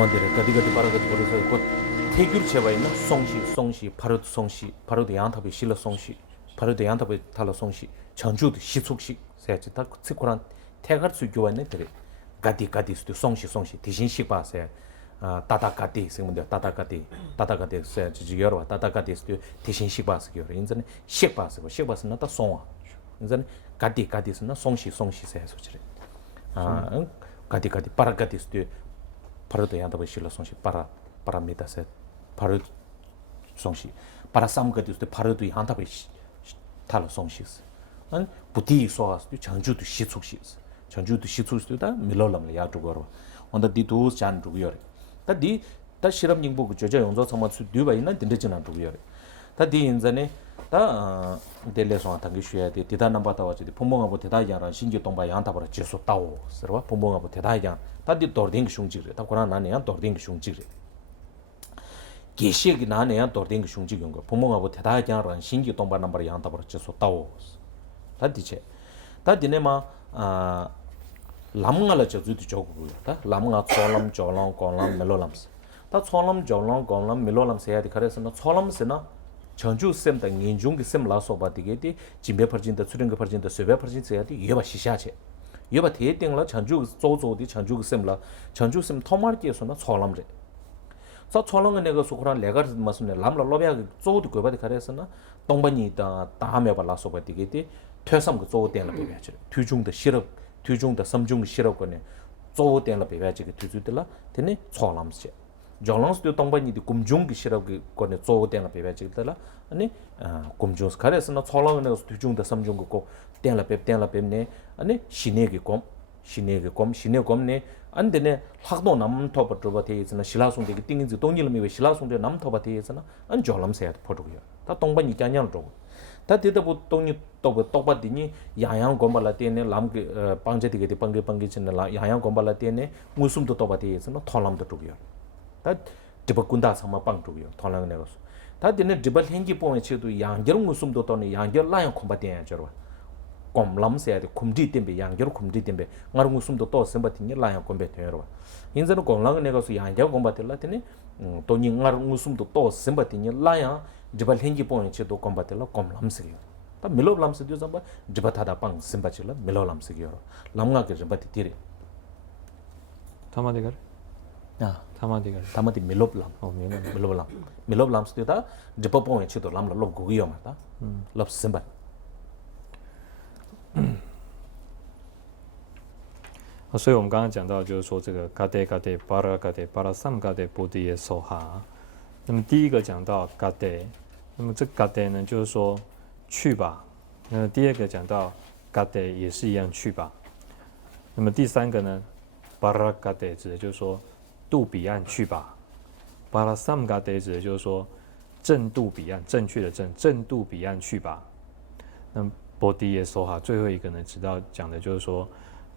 온데레 가디가디 바라가디 버려서 곧 태규를 제바 있나 송시 바로도 송시 바로도 양탑에 실러 송시 바로도 양탑에 탈러 송시 전주도 시속시 세지 딱 치코란 태갈 수 교환네 그래 가디스도 송시 대신식 봐세 따다가디 생문데 따다가디 세 지지여와 따다가디스도 대신식 봐서 교래 인자는 식 봐서 나다 송아 인자는 가디스나 송시 세 소치래 가디 바라가디스도 바로도 양답을 실러 송시 바랍니다세 바로 송시 바라 삼거디스도 바로도 양답을 탈러 송시스 안 부디 소아스도 전주도 시축스도 밀로람을 야두거로 온다 디도 잔 두고요 다디 다 실험 닝보 저저 용조 참마스 뒤바이나 딘데지나 두고요 다디 인자네 다 델레송 당기 쉬야 돼 디다 넘바다 와지 봉봉하고 대다야라 신기 동바 양답을 지수 따오 서와 봉봉하고 대다야 다디 도르딩 슝지르 다 고나 나네야 도르딩 슝지르 게시기 나네야 도르딩 슝지 용거 봉봉하고 대다야라 신기 동바 넘바 양답을 지수 따오 다디체 다디네마 람가라 저주도 저거고요 다 람가 촐람 졸랑 꼴람 멜로람스 다 촐람 졸랑 꼴람 멜로람스 해야 돼 그래서 촐람스나 전주 셈다 인중기 셈 라소바디게디 진배 퍼진다 수령가 퍼진다 세배 퍼진세야디 예바 시샤체 예바 대땡라 전주 조조디 전주 셈라 전주 셈 토마르티에서나 촐람레 저 촐람은 내가 소코란 레가 마스네 람라 로비아 조도 거바디 가래서나 동반이다 다음에 발라소바디게디 퇴삼 그 조된라 베베체 뒤중의 시럽 뒤중의 섬중 시럽거네 조된라 베베체 뒤주들라 되네 촐람스 정랑스도 동반이디 kum중기 시럽 거네 조된라 베베체들라 아니 kum중스 가래서나 촐람은 뒤중의 섬중 거 된라 베네 아니 시내기곰네 안데네 학도 남토버트버테 있으나 실라송되게 띵인지 동일미 왜 실라송되 남토버테 있으나 안 정람세야 포도고요 다 동반이 짠양 좀 다 되다 보통이 또 똑바디니 야양 곰발라테네 람게 방제되게 방게 진나 야양 곰발라테네 무숨도 똑바디 있으나 톨람도 두고요 다 디버군다 삼마 빵두고요 톨랑 내가서 다 되네 디벌 행기 포인트도 양결 무숨도 또네 양결 라양 콤바디야 저러 곰람세야 kumdi tembe 양결 kum디 tembe ngaru 무숨도 또 sem바티니 라양 콤베테요 인자는 곰랑 내가서 양결 콤바텔라테네 또니 ngaru 무숨도 또 sem바티니 라양 디벌 행기 포인트도 콤바텔라 곰람세요 다 밀로람스도 잠바 디바타다 빵 sem바칠라 밀로람세요 람가게 잠바티 티리 타마디가 타마디 밀로람 밀로람스도 다 디바 포인트도 람라 로고기요 마다 럽 sem바所以我们刚刚讲到，就是说这个嘎德、巴拉萨姆嘎德波迪耶梭哈。那么第一个讲到嘎德，那么这嘎德呢，就是说去吧。那么第二个讲到嘎德也是一样去吧。那么第三个呢，巴拉嘎德指的就是说渡彼岸去吧。巴拉萨姆嘎德指的就是说正渡彼岸，正确的正渡彼岸去吧。那么波迪耶梭哈最后一个呢，讲的就是说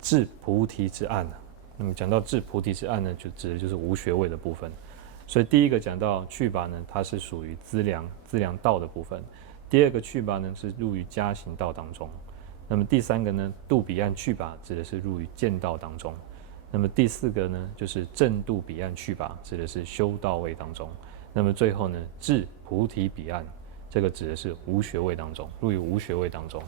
至菩提之岸。那么讲到至菩提之岸呢，就指的就是无学位的部分。所以第一个讲到去吧呢，它是属于资粮道的部分。第二个去吧呢，是入于加行道当中。那么第三个呢，渡彼岸去吧，指的是入于见道当中。那么第四个呢，就是正渡彼岸去吧，指的是修道位当中。那么最后呢，至菩提彼岸，这个指的是无学位当中，入于无学位当中。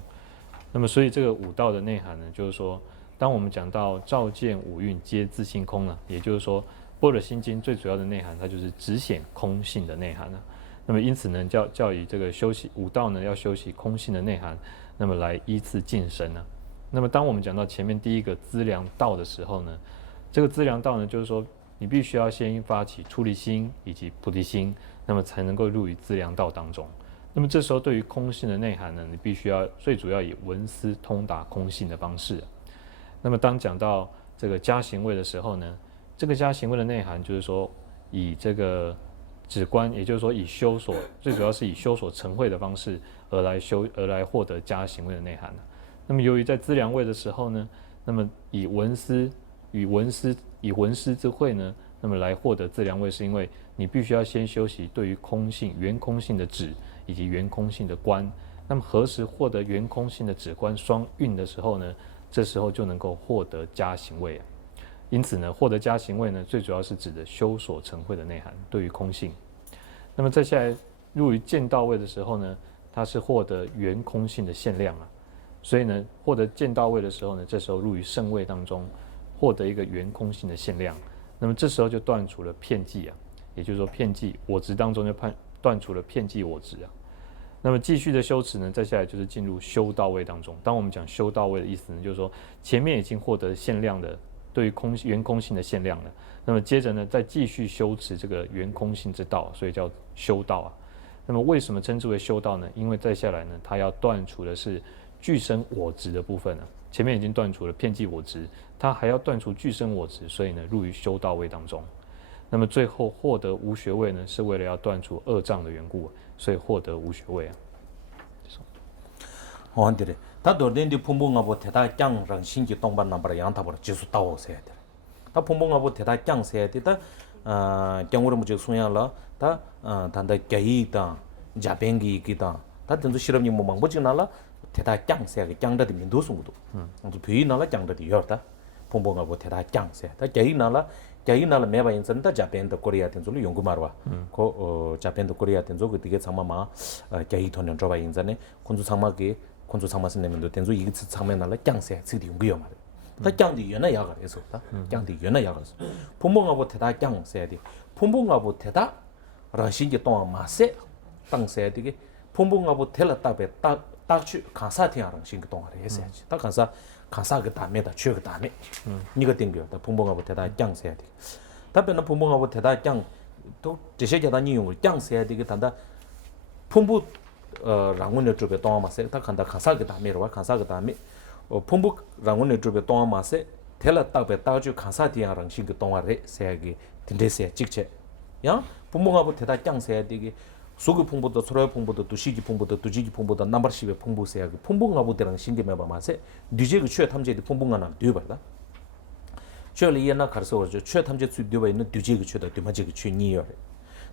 那么所以这个五道的内涵呢，就是说，当我们讲到照见五蕴皆自性空呢，也就是说，般若心经最主要的内涵，它就是只显空性的内涵呢。那么因此呢，教以这个修习五道呢，要修习空性的内涵，那么来依次晋升呢。那么当我们讲到前面第一个资粮道的时候呢，这个资粮道呢，就是说你必须要先发起出离心以及菩提心，那么才能够入于资粮道当中。那么这时候对于空性的内涵呢，你必须要最主要以文思通达空性的方式。那么当讲到这个加行位的时候呢，这个加行位的内涵就是说以这个止观，也就是说以修所，最主要是以修所成慧的方式而来获得加行位的内涵。那么由于在资粮位的时候呢，那么以文思之慧呢，那么来获得资粮位，是因为你必须要先修习对于空性圆空性的止以及圆空性的观。那么何时获得圆空性的止观双运的时候呢，这时候就能够获得加行位。因此呢，获得加行位呢，最主要是指的修所成会的内涵，对于空性。那么再下来入于见道位的时候呢，它是获得圆空性的限量啊，所以呢，获得见道位的时候呢，这时候入于圣位当中，获得一个圆空性的限量，那么这时候就断除了片剂啊，也就是说片剂我执当中就断除了片剂我执啊。那么继续的修持呢，再下来就是进入修道位当中。当我们讲修道位的意思呢，就是说前面已经获得限量的对于圆空性的限量了，那么接着呢，再继续修持这个圆空性之道，所以叫修道啊。那么为什么称之为修道呢？因为再下来呢，它要断除的是具身我执的部分啊。前面已经断除了片剂我执，它还要断除具身我执，所以呢，入于修道位当中。那么最后获得无学位呢，是为了要断除恶障的缘故，所以获得无学位啊。好的，他多年的碰碰啊，不太大讲人心的东北那边养他不了，就是到我噻的。他碰碰啊，不太大讲噻的，他讲我们就说样了，他的给的加边给的，他等于希腊人忙不进来了，太大讲噻个讲的民族什么都，就譬如那了讲的有的，碰碰啊不太大讲噻，他给那了。자기나라 매바인 전다 자벤도 코리아 된줄로 연구 말와 고 자벤도 코리아 된줄 그 되게 참마마 자기 돈은 줘봐 인자네 콘주 참마게 콘주 참마스 내면도 된줄 이게 참매나라 짱세 지디 연구요 말. 다 짱디 연나 야가 해서 다 짱디 연나 야가. 풍봉하고 대다 짱세디. 풍봉하고 대다 라신게 동안 마세 땅세디게 풍봉하고 텔라답에 딱추 간사티아랑 신게 동안에 했어야지. 다 간사 그 다음에다 추 그 다음에 니가 땡겨 다 풍봉하고 대다 짱세야 돼. 답변은 풍봉하고 대다 짱또 제시자다 니용을 짱세야 되게 단다 풍부 랑원의 쪽에 동아마세 다 간다 간사 그 다음에로 와 간사 그 다음에 풍부 랑원의 쪽에 동아마세 텔라 답에 따주 간사티아랑 신게 동아래 세야기 딘데세 직체 야 풍봉하고 대다 짱세야 되게 소기 풍부도 소라의 풍부도 두시기 풍부도 두지기 풍부도 남버십의 풍부세야 그 풍봉하고 대랑 신게 매봐 마세 뒤제그 최 탐제의 풍봉하나 뒤봐라 최리에나 가르쳐 최 탐제 수 뒤봐 있는 뒤제그 최다 뒤마제그 최 니여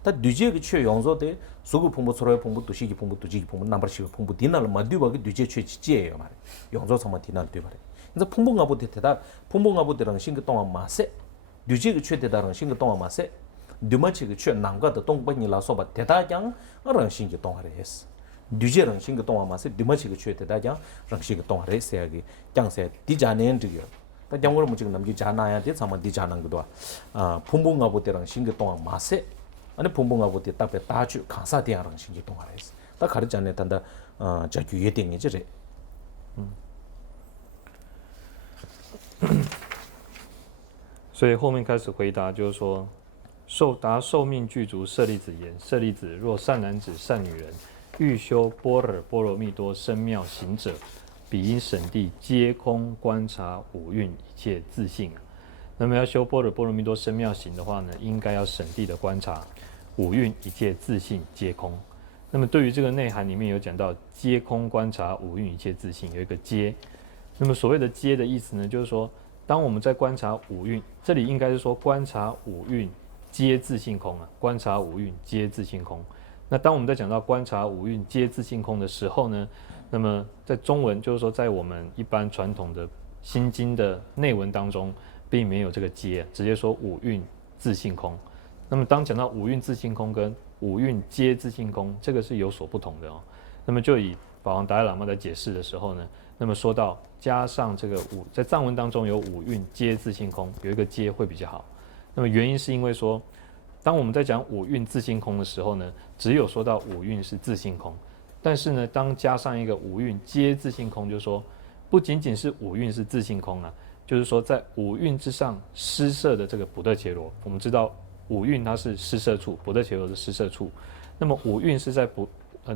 다 뒤제그 최 용서대 소기 풍부 소라의 풍부 두시기 풍부 두지기 풍부 남버십의 풍부 디날 마뒤바기 뒤제 최 지지예요 말이 용서 상마 디날 뒤봐라 그래서 풍봉하고 대다 풍봉하고 대랑 신게 동안 마세 뒤제그 최 대다랑 신게 동안 마세 뒤마치가 최 남가도 동반이 라서바 대다장 랑신기 동아래 했어. 뒤제 랑신기 동아 마세 뒤마치가 최 대다장 랑신기 동아래 했어야기 장세 디자네는 되요. 다 장으로 뭐 지금 남기 자나야 돼 상마 디자는 것도 풍봉하고 대랑 신기 동아 마세 아니 풍봉하고 대 답에 다주 간사대랑 랑신기 동아래 했어. 다 가르잖네 단다 자규 예定이제 所以后面开始回答，就是说，答寿命具足舍利子言：舍利子，若善男子、善女人，欲修般若波罗蜜多深妙行者，彼应审谛皆空观察五蕴一切自性。那么要修般若波罗蜜多深妙行的话呢，应该要审谛的观察五蕴一切自性皆空。那么对于这个内涵里面有讲到皆空观察五蕴一切自性，有一个皆。那么所谓的皆的意思呢，就是说，当我们在观察五蕴，这里应该是说观察五蕴皆自性空啊，观察五蕴皆自性空。那当我们在讲到观察五蕴皆自性空的时候呢，那么在中文就是说，在我们一般传统的心经的内文当中，并没有这个皆，直接说五蕴自性空。那么当讲到五蕴自性空跟五蕴皆自性空，这个是有所不同的哦。那么就以法王达赖喇嘛在解释的时候呢，那么说到加上这个在藏文当中有五蕴皆自性空，有一个皆会比较好。那么原因是因为说，当我们在讲五蕴自性空的时候呢，只有说到五蕴是自性空，但是呢，当加上一个五蕴皆自性空，就是说不仅仅是五蕴是自性空啊，就是说在五蕴之上施设的这个补特伽罗，我们知道五蕴它是施设处，补特伽罗是施设处，那么五蕴是在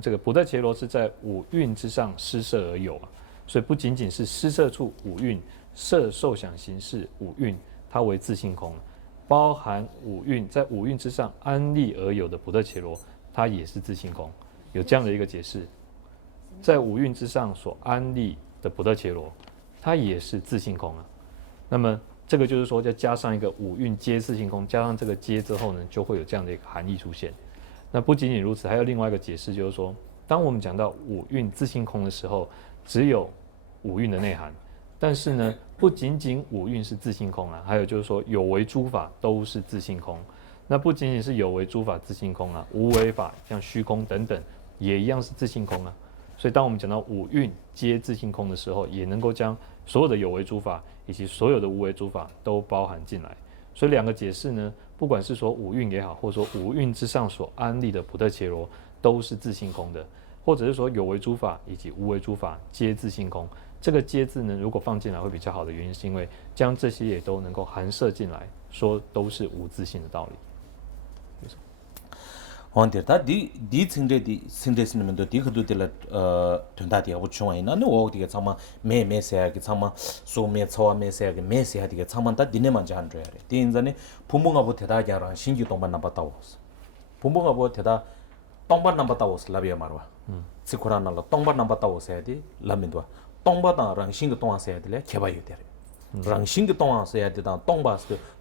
这个补特伽罗是在五蕴之上施设而有啊，所以不仅仅是施设处五蕴摄受想行识五蕴，它为自性空。包含五蕴，在五蕴之上安立而有的补特伽罗，它也是自性空，有这样的一个解释。在五蕴之上所安立的补特伽罗，它也是自性空啊。那么这个就是说，再加上一个五蕴皆自性空，加上这个皆之后呢，就会有这样的一个含义出现。那不仅仅如此，还有另外一个解释，就是说，当我们讲到五蕴自性空的时候，只有五蕴的内涵。但是呢，不仅仅五蕴是自性空啊，还有就是说有为诸法都是自性空。那不仅仅是有为诸法自性空啊，无为法像虚空等等也一样是自性空啊。所以当我们讲到五蕴皆自性空的时候，也能够将所有的有为诸法以及所有的无为诸法都包含进来。所以两个解释呢，不管是说五蕴也好，或者说五蕴之上所安立的普特伽罗都是自性空的，或者是说有为诸法以及无为诸法皆自性空。这个皆字呢，如果放进来会比较好的原因，是因为将这些也都能够含摄进来，说都是无自性的道理。원데다 디 칭데스는도 디크도들 튼다디가 부추와이나 노오디가 참마 메메세야기 참마 소메 초와메세야기 메세야디가 참만다 디네만 잔줘야래 디인자네 부모가 보테다야라 신기 동반 나바타오스 부모가 보테다 동반 나바타오스 라비야 말와 시코라나라 동반 나바타오스 해야디 라민도와 동바다랑 신기 동아세야디래 개바요 되래 랑 신기 동아세야디다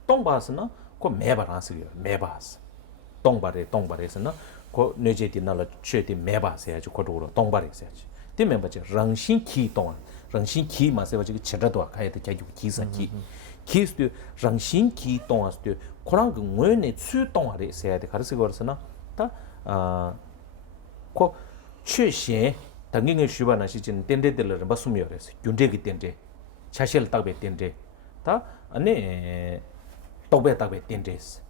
동바스나 그 매바라스요 매바스 동바레스나 고 뇌제디나라 최디 매바세야지 고도로 동바레세야지 디멤버지 랑신키 동안 랑신키 마세바지 치라도 가야데 자주 기사기 키스도 랑신키 동안스도 코랑 그 뭐네 추 동아레 세야데 가르스 거스나 다고 최신 당경의 슈바나 시진 덴데들을 바수미어레스 윤제기 덴데 차실 딱베 덴데 다 아니 똑베 딱베 덴데스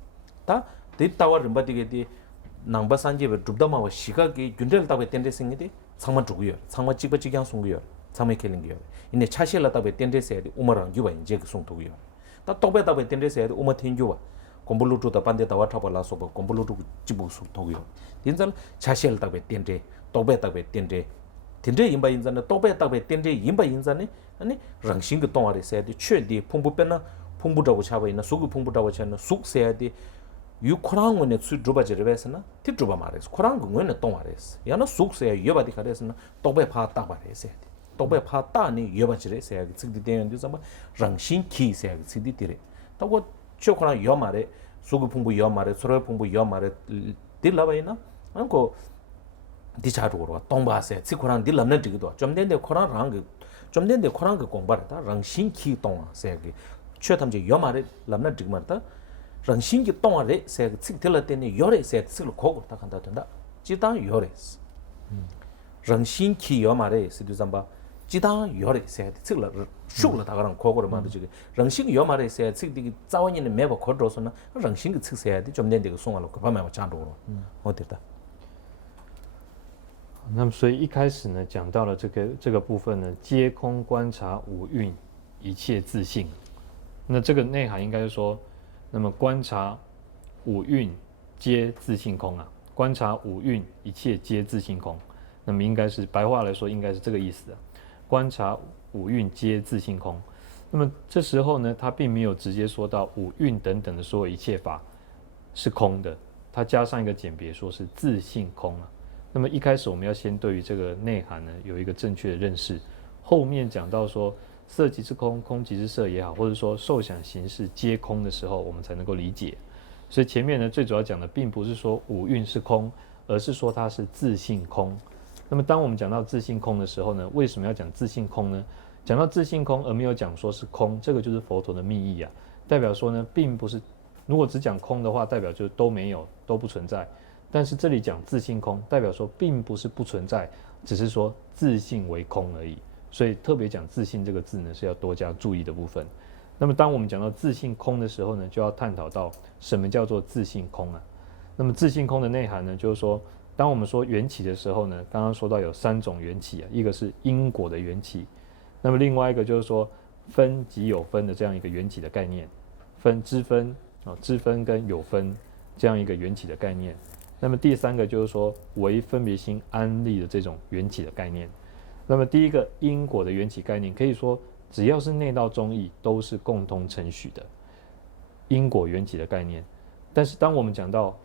다 데이터와 름바디게디 남바 산지베 줍다마와 시각이 균델 답에 텐데 생기디 상만 주고요 상만 찍버지경 송고요 상매 켈링고요 이네 차실라 답에 텐데세야디 우마랑 유바 인제 그 송도고요 다 똑베 답에 텐데세야디 우마 텐주와 콤블루투다 반데 다와 타발라소바 콤블루투 지부 송도고요 인자 차실 답에 텐데 똑베 답에 텐데 임바 인자네 똑베 답에 텐데 임바 인자네 아니 랑싱그 동아리 세야디 최디 풍부변나 풍부다고 차바 있나 수구 풍부다고 차는 숙세야디 유 코랑원에 수 드바지르베스나 티 드바 마레스 코랑원에 동아레스 야나 숙세 여바디 카레스나 또베 파타 바레스 또베 파타니 여바지레스 찌디 데는데 좀 랑신키 세 찌디 디레 또고 초코랑 여마레 수구 풍부 여마레 소로 풍부 여마레 딜라바이나 안고 디차르고로 동바세 치코랑 딜람네 디기도 좀 된데 코랑랑 좀 된데 코랑 그 공바르다 랑신키 동아 세기 최탐제 여마레 람나 디그마르다 랑신기 동아레 세 칙텔라 때니 요레 세 칙을 고고 딱 한다 된다 지당 요레스 랑신키 요마레 시두잠바 지당 요레 세 칙을 슈글 다가랑 고고를 만들지 랑신 요마레 세 칙디기 자원이는 매버 거들어서는 랑신기 칙세야디 좀 된데 송알로 그 밤에 장도로 어땠다 那么所以一开始呢，讲到了这个部分呢，皆空观察五蕴，一切自性。那这个内涵应该是说，那么观察五蕴皆自性空啊，观察五蕴一切皆自性空。那么应该是白话来说，应该是这个意思啊。观察五蕴皆自性空。那么这时候呢，他并没有直接说到五蕴等等的所有一切法是空的，他加上一个简别，说是自性空啊。那么一开始我们要先对于这个内涵呢有一个正确的认识，后面讲到说色即是空，空即是色也好，或者说受想行识皆空的时候，我们才能够理解。所以前面呢最主要讲的并不是说五蕴是空，而是说它是自性空。那么当我们讲到自性空的时候呢，为什么要讲自性空呢？讲到自性空而没有讲说是空，这个就是佛陀的密意啊，代表说呢并不是，如果只讲空的话，代表就都没有，都不存在。但是这里讲自性空，代表说并不是不存在，只是说自性为空而已。所以特别讲自性这个字呢，是要多加注意的部分。那么当我们讲到自性空的时候呢，就要探讨到什么叫做自性空啊？那么自性空的内涵呢，就是说，当我们说缘起的时候呢，刚刚说到有三种缘起啊，一个是因果的缘起，那么另外一个就是说分即有分的这样一个缘起的概念，知分跟有分这样一个缘起的概念。那么第三个就是说为分别心安立的这种缘起的概念。那么第一个因果的缘起概念，可以说只要是内道宗义都是共同承许的因果缘起的概念。但是当我们讲到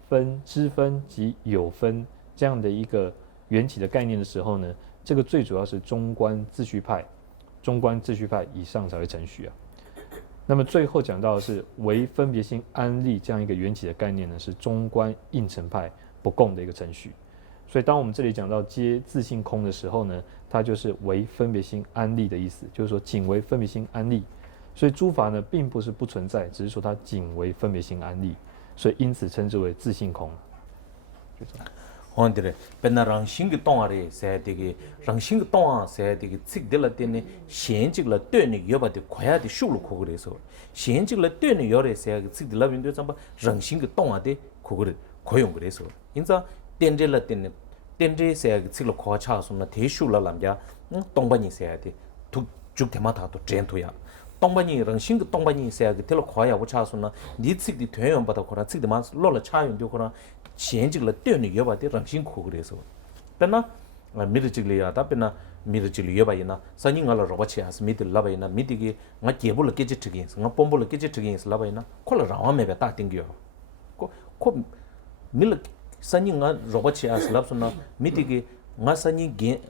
知分及有分这样的一个缘起的概念的时候呢，这个最主要是中观自续派以上才会承许啊。那么最后讲到的是为分别心安立这样一个缘起的概念呢，是中观应成派不共的一个程序。所以当我们这里讲到皆自性空的时候呢，它就是为分别心安立的意思，就是说仅为分别心安立。所以诸法呢并不是不存在，只是说它仅为分别心安立，所以因此称之为自性空。就这样。hondire penna rang sing tong are se de ge rang sing tong se de ge tsik de la de ne shen jig la de ne yoba de khoya de shu lu ko gre so shen jig la de ne yore se ge tsik de la bin de zamba rang sing tong de ko gre ko yong gre so inza den de la de ne den de se ge tsik la kho cha so na de shu la lam ja tong ba ni se de tu juk de ma ta to jen to ya tong ba ni rang sing tong ba ni se ge de la khoya wo cha so na ni tsik de tuen yong ba da ko ra tsik de ma lo la cha yong de ko ra 현직을 때는 여바데 랑신코 그래서 배나 미르직리야다 배나 미르직리 여바이나 사닝알로 로바치 아스 미들 라바이나 미디기 nga jebul ke jitgi nga pombol ke jitgi labaina khol rawa mebe ta tingyo ko mil sani nga robachi as labsuna midigi nga sani ge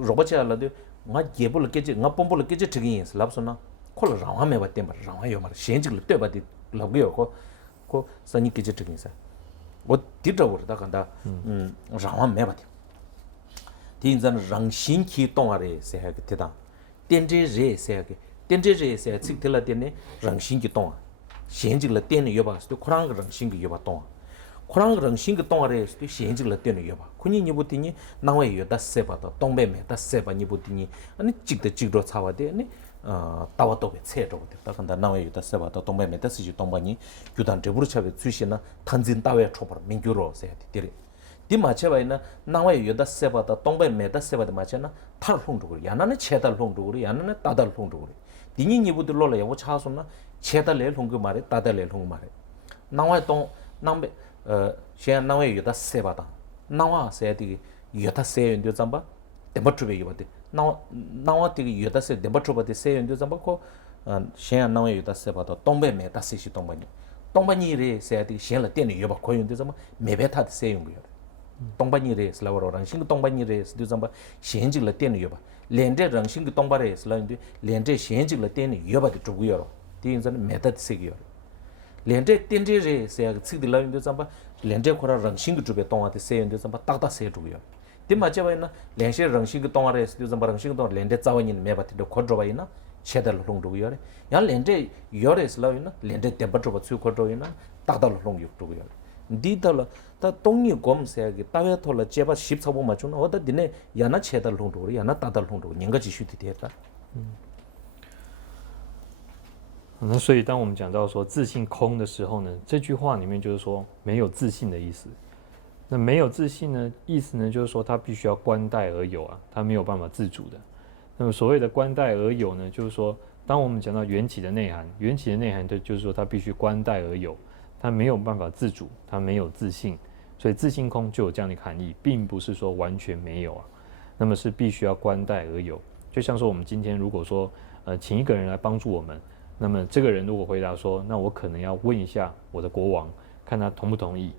robachi ala de nga jebul ke nga pombol ke jitgi labsuna khol rawa mebe temba rawa yo mar shenjig le teba de labyo ko sani ke jitgi sa我地着我的看到让我没吧的第一咱让心去动啊的是那个地当点这热是那个点这热是吃的了点呢让心去动啊现这个点呢有吧是可能个让心个有吧动啊可能个让心个动啊的是现这个点呢有吧可你不听你哪位有的是吧的东北没的是吧你不听你你记得差不多呢따와 또 배 저거 다 간다 나와요 다 세바 또 동배 메다 시지 동반이 규단 제부르 차베 주시나 탄진 따외 초벌 민규로 세야 되리 디마체바이나 나와요 다 세바다 동배 메다 세바다 마체나 탈 홍두고 야나네 체달 홍두고 야나네 따달 홍두고 디니 니부들 로라 요 차소나 체달레 홍고 말에 따달레 홍 말에 나와요 동 남베 셰 나와요 다 세바다 나와 세야 되기 여다 세연도 잠바 데버트베 이거데 나와 되게 여다세 데버트버데 세연도 잠바고 셴 나와 여다세 바도 동배 메다시시 동반이 동반이레 세야디 셴라 때는 여바 고연도 잠바 메베타데 세연 거요 동반이레 슬라워랑 싱 동반이레 스도 잠바 셴직라 때는 여바 렌데 랑싱 동바레 슬라인데 렌데 셴직라 때는 여바데 주고요 디인선 메다데 세기요 렌데 텐제레 세야 츠디라인도 잠바 렌데 코라 랑싱 주베 동아데 세연도 잠바 딱다 세 주고요 디마제바이나 렌셰 랑싱 동아레 스도 잠바 랑싱 동 렌데 자와니 메바티도 코드로바이나 체달 홍도고요 야 렌데 요레 슬라이나 렌데 템퍼처 츠 코드로이나 딱달 홍 육도고요 디달 다 동니 곰세게 따외 톨라 제바 14보 맞추나 어다 디네 야나 체달 홍도고 야나 따달 홍도고 닌가지 슈티 됐다 那所以当我们讲到说自性空的时候呢，这句话里面就是说没有自性的意思。那没有自性呢，意思呢就是说它必须要观待而有啊，它没有办法自主的。那么所谓的观待而有呢，就是说当我们讲到缘起的内涵，缘起的内涵就是说它必须观待而有，它没有办法自主，它没有自性，所以自性空就有这样的含义，并不是说完全没有啊，那么是必须要观待而有。就像说我们今天如果说请一个人来帮助我们。那么这个人如果回答说，那我可能要问一下我的国王，看他同不同意。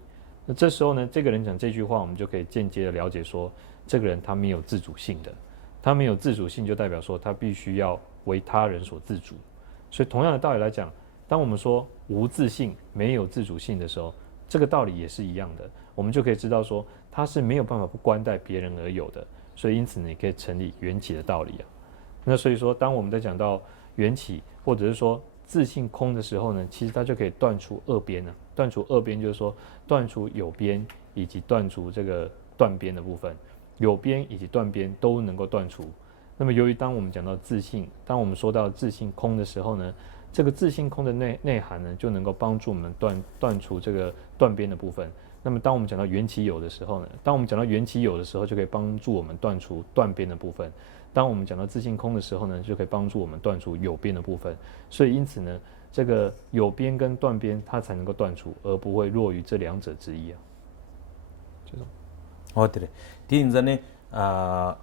那这时候呢，这个人讲这句话，我们就可以间接的了解说，这个人他没有自主性的，他没有自主性就代表说他必须要为他人所自主。所以同样的道理来讲，当我们说无自性、没有自主性的时候，这个道理也是一样的，我们就可以知道说他是没有办法不观待别人而有的。所以因此呢，也可以成立缘起的道理啊。那所以说，当我们在讲到缘起或者是说自性空的时候呢，其实它就可以断除二边了。断除二边就是说断除有边以及断除这个断边的部分，有边以及断边都能够断除。那么由于当我们讲到自性，当我们说到自性空的时候呢，这个自性空的内涵呢，就能够帮助我们断除这个断边的部分。那么当我们讲到缘起有的时候呢，当我们讲到缘起有的时候，就可以帮助我们断除断边的部分。当我们讲到自性空的时候呢，就可以帮助我们断除有边的部分。所以因此呢，这个有边跟断边它才能够断除，而不会落于这两者之一啊。这种。对，第一呢，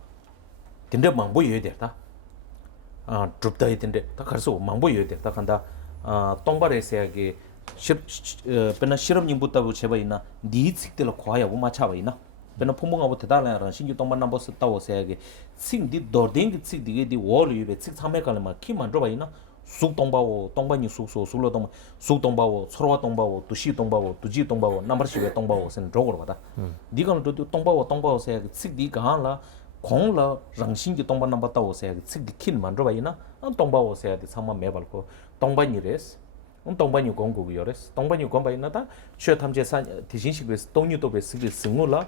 真的忙不有点的，主要一点的，他可是我忙不有点，他看到东巴的些个本来실험님부터 제바이나 니직들 과야 우마차바이나 베나 풍봉하고 대단한 신규 동반 넘버 쓰다고 세게 싱디 도딩 찌디게 디 월유베 찌참메칼마 키만 줘바이나 숙동바오 동반이 숙소 술로동 숙동바오 서로와 동바오 두시 동바오 두지 동바오 넘버시베 동바오 센 저거로 받아 니가는 또 동바오 세게 찌디 가라 空了人性的东巴那么到噻，这个看嘛着吧伊那，东巴我噻的苍嘛没办法，东巴你的是，东巴你讲过有的是，东巴你讲吧伊那他，缺他们这三提醒是个东尼都被是个生活了，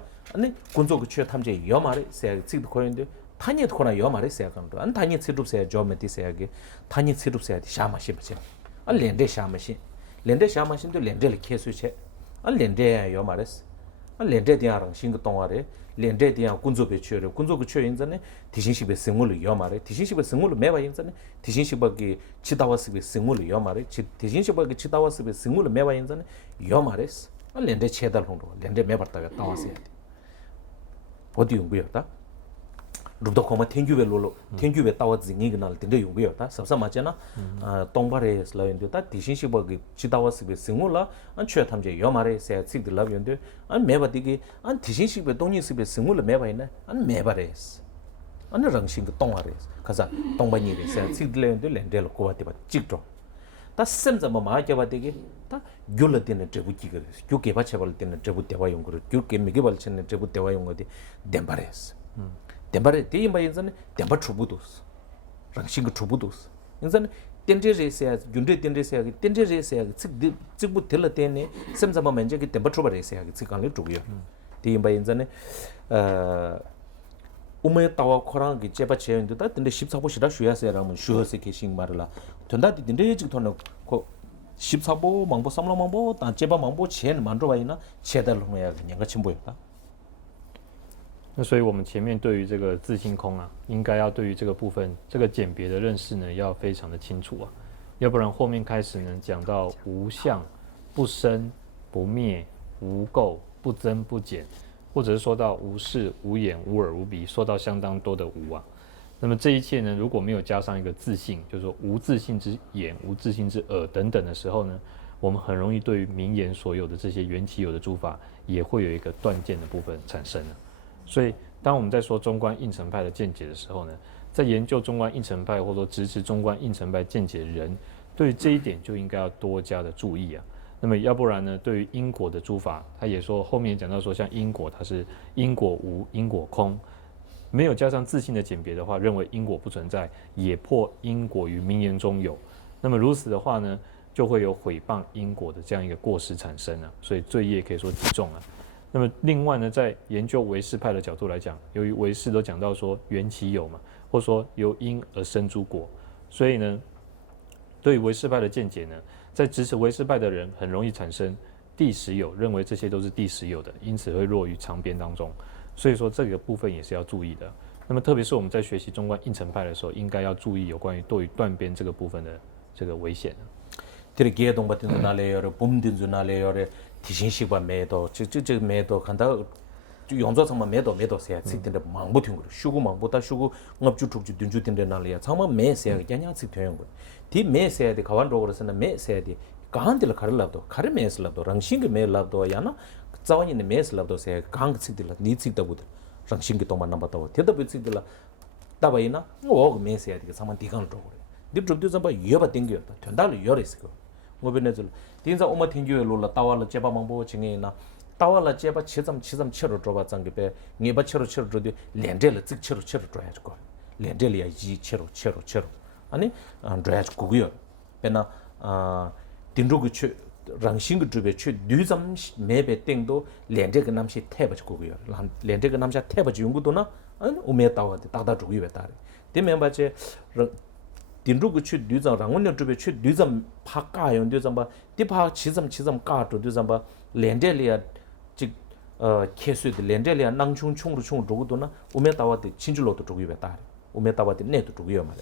工作个缺他们这要嘛的噻，这个可以的，他你可能要嘛的噻干着，他你吃住噻，叫没得噻个，他你吃住噻的下嘛些不些，连着下嘛些，连着下嘛些都连着了开水吃，连着要嘛的是。连这点人性个动啊的，连这点工作被缺的，工作个缺因子呢，提醒是被生活里要嘛的，提醒是被生活里没法因子呢，提醒是把给其他话是被生活里要嘛的，提醒是把给其他话是被生活里没法因子呢，要嘛的是，连这切得弄着，连这没法打话是的，我的用不要的。如果我们天主为落落，天主为打我自己个那，真的用不要的，是不是嘛？讲那，东巴的是来用的，但提醒是把给其他话是被生活了，缺他们这要嘛的，是自己来用的，没法的个，提醒是被东西是被生活了没法呢，没法的是，那人性个动啊的，可是东巴你的是自己来用的，连着了过话的吧，记着，但甚至嘛叫话的个，他有了点的这部几个，有给把钱包了点的这部电话用过的，有给没给把钱的这部电话用过的，点巴的是。电巴的，第一把因子呢，电巴初步都是，人性个初步都是，因此呢，电这热些，用这电这些，电这热些，这部贴了电呢，甚至嘛，门这个电巴初步热些，这讲的重要。第一把因子呢，我们到可能个这把钱的，但电的14步是他需要些，让我们需要些开心嘛的啦。但他电的这个团呢，可14步、忙步、3浪忙步，但这把忙步钱忙着吧呢，钱的龙呀，两个钱不要啦。那所以，我们前面对于这个自性空啊，应该要对于这个部分这个简别的认识呢，要非常的清楚啊，要不然后面开始呢讲到无相、不生、不灭、无垢、不增不减，或者是说到无视、无眼、无耳、无鼻，说到相当多的无啊。那么这一切呢，如果没有加上一个自性，就是说无自性之眼、无自性之耳等等的时候呢，我们很容易对于名言所有的这些缘起有的诸法，也会有一个断见的部分产生了。所以，当我们在说中观应成派的见解的时候呢，在研究中观应成派或者说支持中观应成派见解的人，对于这一点就应该要多加的注意啊。那么要不然呢，对于因果的诸法，他也说后面讲到说，像因果它是因果无、因果空，没有加上自性的简别的话，认为因果不存在，也破因果于名言中有。那么如此的话呢，就会有毁谤因果的这样一个过失产生啊，所以罪业可以说极重啊。那么另外呢，在研究唯识派的角度来讲，由于唯识都讲到说缘起有嘛，或者说由因而生诸果，所以呢，对于唯识派的见解呢，在支持唯识派的人很容易产生第十有，认为这些都是第十有的，因此会落于常边当中。所以说这个部分也是要注意的。那么特别是我们在学习中观应成派的时候，应该要注意有关于对于断边这个部分的这个危险。这个解动把定住哪里了，不定住哪里了，提醒习惯没到，这没到，看到就用作什么没到噻，这点的忙不停个，修个忙不，但修个我就出去定住定的哪里啊，长嘛没噻，样这听用个，第没噻的看完着个是那没噻的，刚的了卡的拉到，卡的没是拉到，人性个没拉到呀那，早年的没是拉到噻，刚个吃的了，你吃的不的，人性个东嘛那么多，听到不吃的了，大白呢，我个没噻的，长嘛地刚着个，你准备怎么越把定个，全打了越来是个。我本来就是，顶着我们天就路了，到完了结巴忙不轻呢，到完了结巴七trăm吃了着吧，整个呗，你把吃了着的，连着了这吃了着下去过，连着了也吃了，啊你着下去过个月，别那顶着个吃，人性个这边吃2trăm没别顶到连着个那些太不去过个月，连着个那些太不去用过多呢，我们也到的，大着个月大的，对面把这人。顶住个去2trăm，然后呢这边去2trăm拍假用2trăm吧，第拍7trăm假着2trăm吧，连着里啊，这开水的连着里啊，囊穷的这个多呢，我们到的清楚路都这个越大的，我们到的内都这个越嘛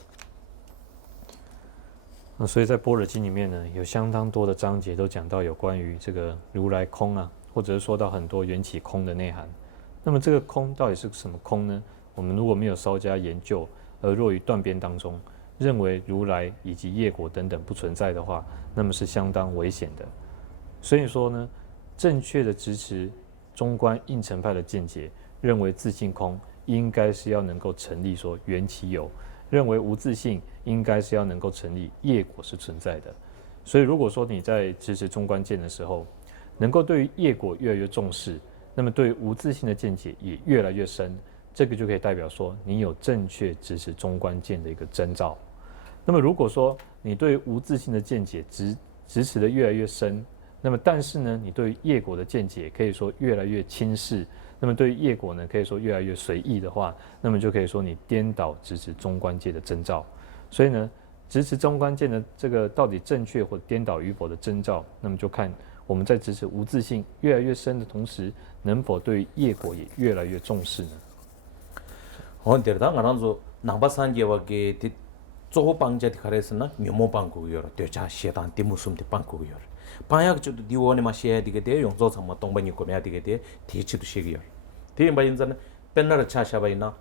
的。所以在般若经里面呢，有相当多的章节都讲到有关于这个如来空啊，或者是说到很多缘起空的内涵。那么这个空到底是什么空呢？我们如果没有稍加研究，而落于断边当中，认为如来以及业果等等不存在的话，那么是相当危险的。所以说呢，正确的支持中观应成派的见解，认为自性空应该是要能够成立说缘起有，认为无自性应该是要能够成立业果是存在的。所以如果说你在支持中观见的时候，能够对于业果越来越重视，那么对于无自性的见解也越来越深，这个就可以代表说你有正确支持中观见的一个征兆。那么如果说你对无自性的见解支持的越来越深，那么但是呢，你对于业果的见解可以说越来越轻视，那么对于业果呢，可以说越来越随意的话，那么就可以说你颠倒支持中观界的征兆。所以呢，支持中观见的这个到底正确或颠倒与否的征兆，那么就看我们在支持无自性越来越深的同时，能否对于业果也越来越重视呢？언데다 가난조 남바산제와게 조호 방제디 가레스나 묘모 방고요. 되자 시단 디무숨디 방고요. 방약주도 디원에 마셔야 되게 돼. 용조 참마 동반이 고매야 되게 돼. 디치도 시기요. 디임바인자는 벤나르 차샤바이나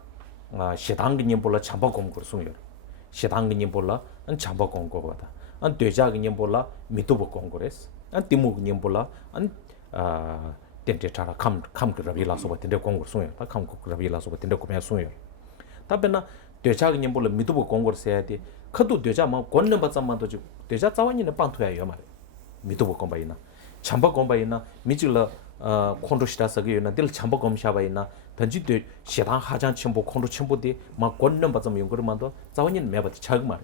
시단기님 볼라 참바 공고 숨요. 시단기님 볼라 안 참바 공고거다. 안 되자기님 볼라 미도보 공고레스. 안 디무기님 볼라 안 덴테차라 감그라비라서 덴데 공고 숨요. 다 감그라비라서 덴데 고매야 숨요. 답변나 되자기 님볼 미도보 공고를 써야 돼. 그도 되자 뭐 권는 받자만도 되자 자원이는 빵토야요 말. 미도보 공바이나 참바 공바이나 미질러 콘도시다서게나 들 참바 공샤바이나 던지 되 시당 하장 침보 콘도 침보데 막 권는 받자면 용거만도 자원이는 매버 차그 말.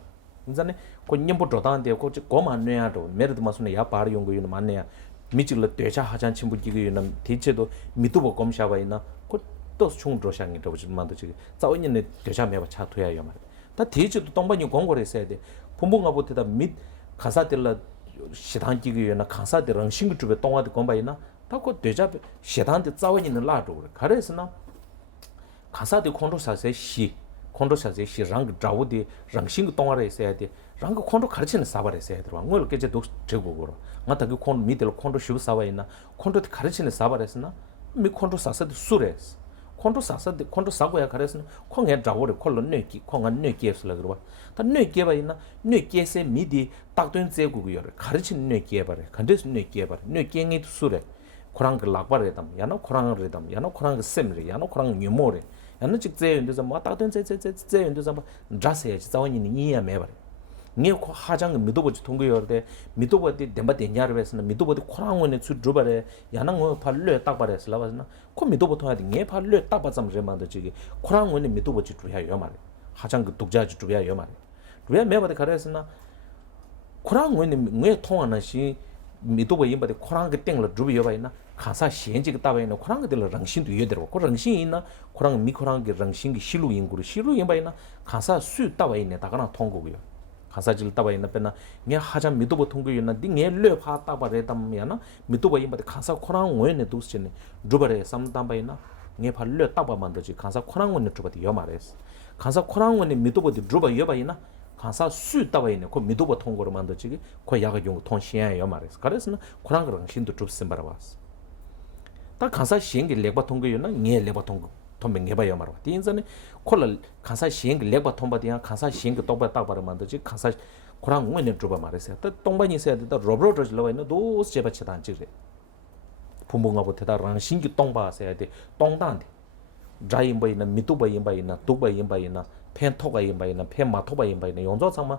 인자네 권님보 조다한데 고만 뇌야도 메르드 마스네 야 바르 용거유는 맞네야. 미질러 되자 하장 침보 기기는 대체도 미도보 공샤바이나 또 충조상이 더지만도 지금 자원인의 대자매바 차토야요 말. 다 대지도 동반이 공고를 했어야 돼. 본봉가 보태다 및 가사들라 시단기기나 가사들은 싱글주베 동화도 공바이나 다고 대자 시단데 자원인을 라도 그래서나 가사들 콘도사세 시 콘도사세 시랑 자우디 랑싱 동화를 했어야 돼. 랑그 콘도 가르치는 사바를 했어야 돼. 뭘 깨제 독 제국으로. 맞다 그 콘도 밑에 콘도 쉬우 사바이나 콘도 가르치는 사바를 했으나 미 콘도 사서도 수레스. 콘도 사서데 콘도 사고야 가래서 콩에 자고를 콜로 뇌기 콩은 뇌기에서 그러봐 다 뇌기에 있나 뇌기에서 미디 딱된 제국이요 가르친 뇌기에 봐래 근데서 뇌기에 봐래 뇌기에 수래 코랑 그 락바래담 야노 코랑을담 야노 코랑 셈리 야노 코랑 뉴모래 야노 직제 인도서 뭐 딱된 제제 인도서 뭐 자세 자원이 이해 매봐래 네 하장 미도버지 통고요데 미도버디 덴바데냐를 해서는 미도버디 코랑원에 주드바래 야낭 팔려 딱 바래서 라바나 코 미도버 통하디 네 팔려 딱 바잠 제만도 지기 코랑원에 미도버지 주야요 말 하장 그 독자지 주야요 말 왜 매바데 가래서나 코랑원에 네 통하는 시 미도버 임바데 코랑 그 땡을 주비요 바이나 가사 시엔지 그 따바이나 코랑 그들 랑신도 이해되고 코 랑신 있나 코랑 미코랑 그 랑신기 실루 인구로 실루 임바이나 가사 수 따바이네 다가나 통고고요 가사질 따바이나 빼나 냐 하장 미도버 통고였나 딩에 뢰파 따바레담이야나 미도버 임바데 가사 코랑 원에 도스체네 주바레 삼담바이나 냐 발려 따바 만들지 가사 코랑 원에 주바디 여 말했어 가사 코랑 원에 미도버디 주바 여바이나 가사 수 따바이네 그 미도버 통고로 만들지 그 야가 용 통신야 여 말했어 그래서는 코랑랑 신도 줍슨 바라봤어 다 가사 시행기 렉바 통고였나 냐 렉바 통고 통맹 해봐요 말아. 인자네 콜을 가사 시행 렉바 통바디야 가사 시행 또바 따바를 만들지 가사 고랑 원에 줘봐 말했어요. 또 동반이 있어야 된다. 로브로드 들어와 있는 도 제바치다 안 찍래. 부모가 보태다 랑신기 동바 써야 돼. 동단데. 자임바이나 미투바임바이나 두바임바이나 펜토가임바이나 펜마토바임바이나 용조 상마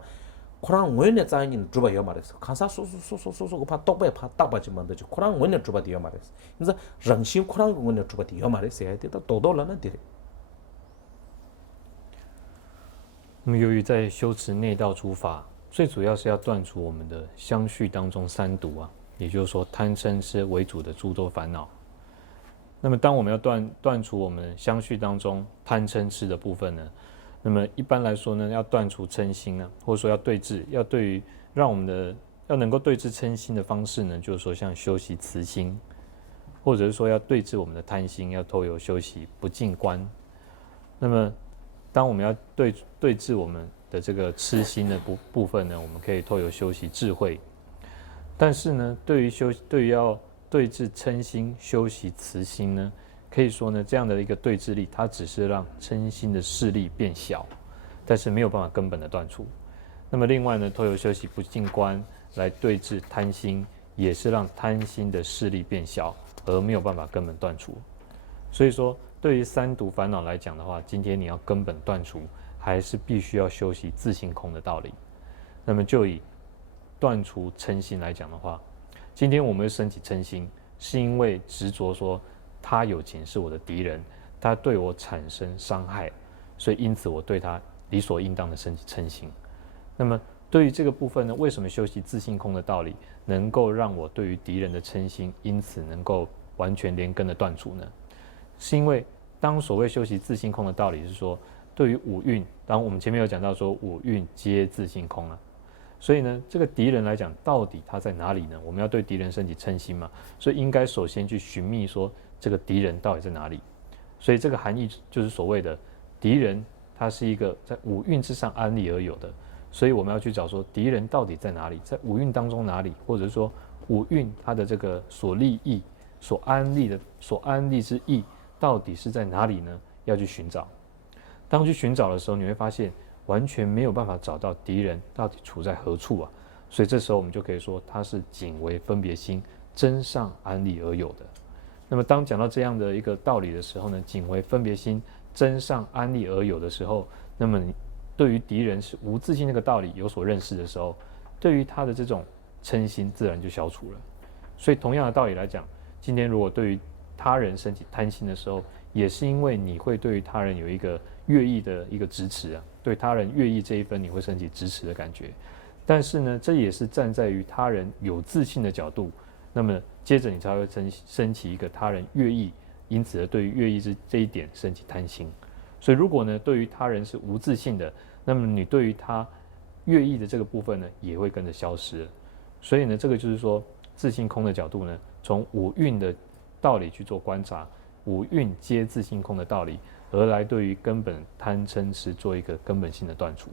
고랑 원에 자인인 줘봐요 말했어. 가사 소소소소소 파 똑바에 파 따바지 만들지 고랑 원에 줘봐디요 말했어. 그래서 랑신 고랑 원에 줘봐디요 말했어야 돼. 도도라는 데. 那么由于在修持内道诸法，最主要是要断除我们的相续当中三毒啊，也就是说贪嗔痴为主的诸多烦恼。那么当我们要断除我们相续当中贪嗔痴的部分呢，那么一般来说呢，要断除嗔心啊，或者说要对治，要对于让我们的要能够对治嗔心的方式呢，就是说像修习慈心，或者是说要对治我们的贪心，要透由修习不净观。那么当我们要对治我们的这个痴心的部分呢，我们可以透由修习智慧。但是呢，对于要对治嗔心、修习慈心呢，可以说呢，这样的一个对治力，它只是让嗔心的势力变小，但是没有办法根本的断除。那么另外呢，透由修习不净观来对治贪心，也是让贪心的势力变小，而没有办法根本断除。所以说，对于三毒烦恼来讲的话，今天你要根本断除，还是必须要修习自性空的道理。那么就以断除嗔心来讲的话，今天我们会升起嗔心，是因为执着说他有情是我的敌人，他对我产生伤害，所以因此我对他理所应当的升起嗔心。那么对于这个部分呢，为什么修习自性空的道理能够让我对于敌人的嗔心因此能够完全连根的断除呢？是因为当所谓修习自性空的道理是说，对于五蕴，当我们前面有讲到说五蕴皆自性空啊，所以呢，这个敌人来讲，到底他在哪里呢？我们要对敌人升起嗔心嘛，所以应该首先去寻觅说这个敌人到底在哪里。所以这个含义就是所谓的敌人，他是一个在五蕴之上安立而有的，所以我们要去找说敌人到底在哪里，在五蕴当中哪里，或者是说五蕴它的这个所立意、所安立之意到底是在哪里呢？要去寻找。当去寻找的时候，你会发现完全没有办法找到敌人到底处在何处啊！所以这时候我们就可以说，它是仅为分别心真上安立而有的。那么当讲到这样的一个道理的时候呢，仅为分别心真上安立而有的时候，那么你对于敌人是无自性那个道理有所认识的时候，对于他的这种嗔心自然就消除了。所以同样的道理来讲，今天如果对于他人升起贪心的时候，也是因为你会对于他人有一个乐意的一个支持啊，对他人乐意这一分你会升起支持的感觉。但是呢，这也是站在于他人有自信的角度，那么接着你才会升起一个他人乐意，因此而对于乐意这一点升起贪心。所以如果呢，对于他人是无自信的，那么你对于他乐意的这个部分呢，也会跟着消失了。所以呢，这个就是说自性空的角度呢，从五蕴的道理去做观察，五蕴皆自性空的道理，而来对于根本贪嗔痴做一个根本性的断除。